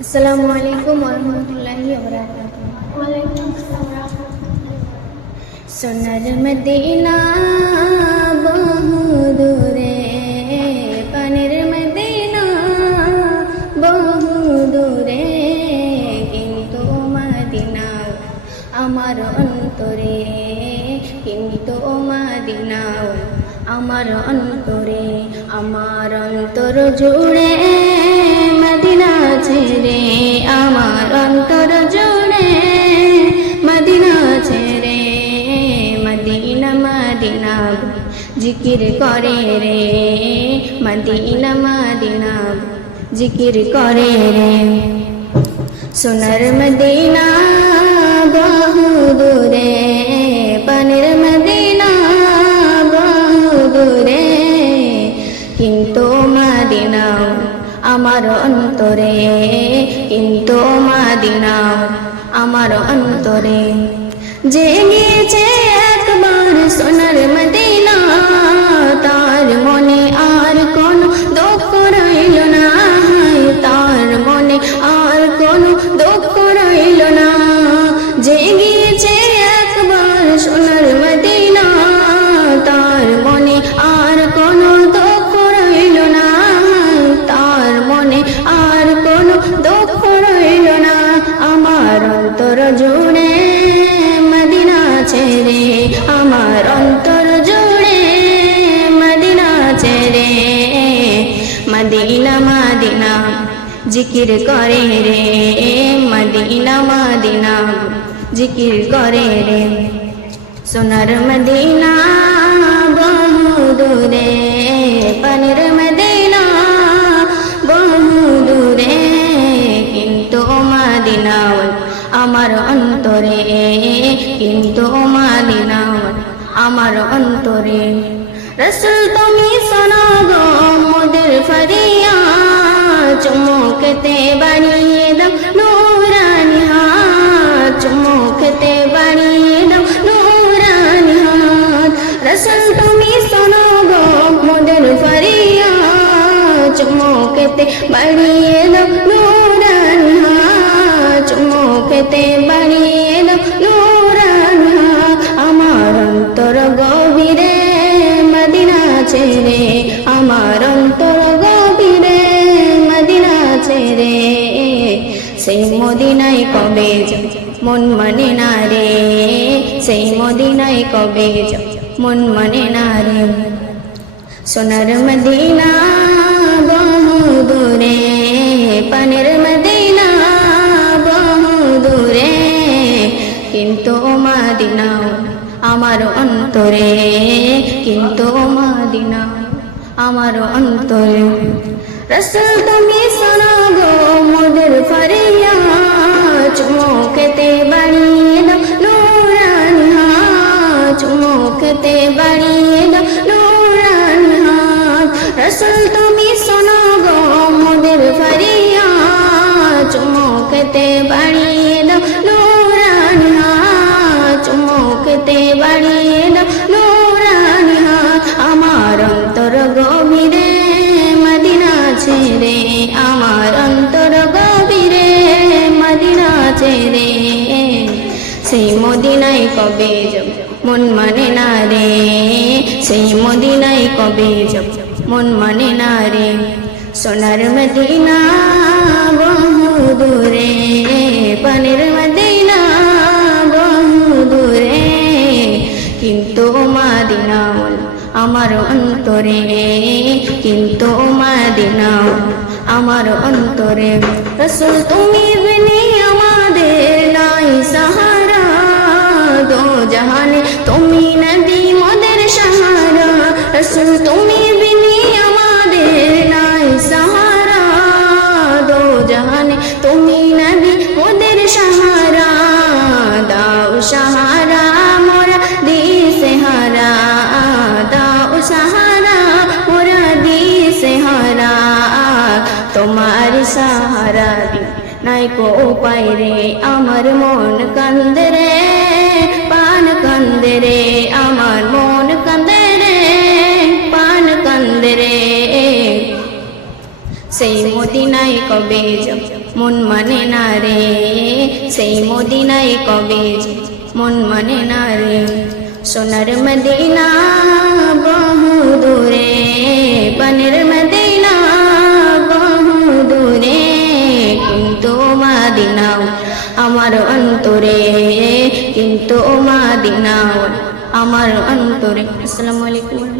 আসসালামু আলাইকুম ওরহমতুল্লাহি ওয়াবারাকাতুহু। ওয়ালাইকুম আসসালাম ওয়া রাহমাতুল্লাহি। সোনার মদিনা বহু দূরে, পানির মদিনা বহু দূরে, কিন্তু মদিনা আমার অন্তরে, কিন্তু মদিনা আমার অন্তরে, আমার অন্তর জুড়ে মদিনা ছেড়ে, আমার অন্তর জুড়ে মদিনা ছেড়ে, মদিনা মদিনা জিকির করে রে, মদিনা মদিনা জিকির করে রে। সোনার মদিনা বহু দূরে, পানির মদিনা বহু দূরে, কিন্তু মদিনা আমার অন্তরে, কিন্তু মদিনা আমার অন্তরে। জেগেছে একবার সোনার মদিনা, তার মনে আর কোন দুঃখ রইল না, তার মনে আর কোন দুঃখ রইল না। জেগেছে একবার সোনার মদিনা, তার মনে আর কোন দুঃখ রইল না, তার মনে আর কোন দুঃখ রইল না। আমার অন্তর জুড়ে মদিনা ছেড়ে, আমার অন্তর জুড়ে মদিনা ছেড়ে, মদিনা মদিনা জিকির করে রে, মদিনা মদিনা জিকির করে রে। সোনার মদিনা বহু দূরে, পানির মদিনা বহু দূরে, কিন্তু মদিনা আমার অন্তরে, কিন্তু মদিনা আমার অন্তরে। রসুল তুমি শোনো গো মোদের ফরিয়াদ, চুমুকতে বাড়িয়ে দাও নূরানি হাত, চুমুকতে বাড়িয়ে দাও নূরানি হাত। রসুল তুমি শোনো গো মোদের ফরিয়াদ, চুমুকতে বাড়িয়ে দাও নূরানি হাত, চুমুকতে বাড়িয়ে দাও নূরানি হাত। আমার অন্তর গভীরে মদিনা ছেড়ে, আমার অন্তর গভীরে মদিনা ছেড়ে, সেই মদিনায় কবে যাব মন মানে না রে, সেই মদিনায় কবে যাব মন মানে না রে। সোনার মদিনা বহু দূরে, পানির মদিনা বহু দূরে, কিন্তু মদিনা আমার অন্তরে, কিন্তু মদিনা আমার অন্তরে। রসুল তুমি শোনো গো মোদের ফরিয়াদ, চুমুকতে বাড়িয়ে দাও নূরানি হাত, চুমুকতে বাড়িয়ে দাও নূরানি হাত। রসুল তুমি শোনো গো মোদের ফরিয়াদ, চুমুকতে বাড়িয়ে দাও নূরানি হাত, চুমুকতে বাড়িয়ে দাও নূরানি হাত। আমার অন্তর গভীরে মদিনা ছেড়ে, আমার অন্তর গভীরে মদিনা ছেড়ে, সেই মদিনায় কবে যাব মন মানে না রে, সেই মদিনায় কবে যাব মন মানে না রে। সোনার মদিনা বহু দূরে, পানির মদিনা বহু দূরে, কিন্তু মদিনা আমার অন্তরে, কিন্তু মদিনা আমার অন্তরে। রসুল তুমি বিনি আমাদের নাই সাহারা, দো জাহানে তুমি নবী মোদের সাহারা। রসুল তুমি বিনি আমাদের নাই সাহারা, দো জাহানে তুমি নবী মোদের সাহারা। দাও সাহারা মোরা দিশে হারা, দাও সাহারা মোরা দিশে হারা। তোমার সাহারা নাই কো উপায় রে, আমার মন কান্দে রে, পান কান্দে রে, আমার মন কান্দে রে, পান কান্দে রে। সেই মদিনায় কবে যাব মন মানে না রে, সেই মদিনায় কবে যাব মন মানে না রে। সোনার মদিনা বহু দূরে, পানের মদিনা বহু দূরে, কিন্তু মদিনাও আমার অন্তরে, কিন্তু মদিনাও আমার অন্তরে। আসসালামু আলাইকুম।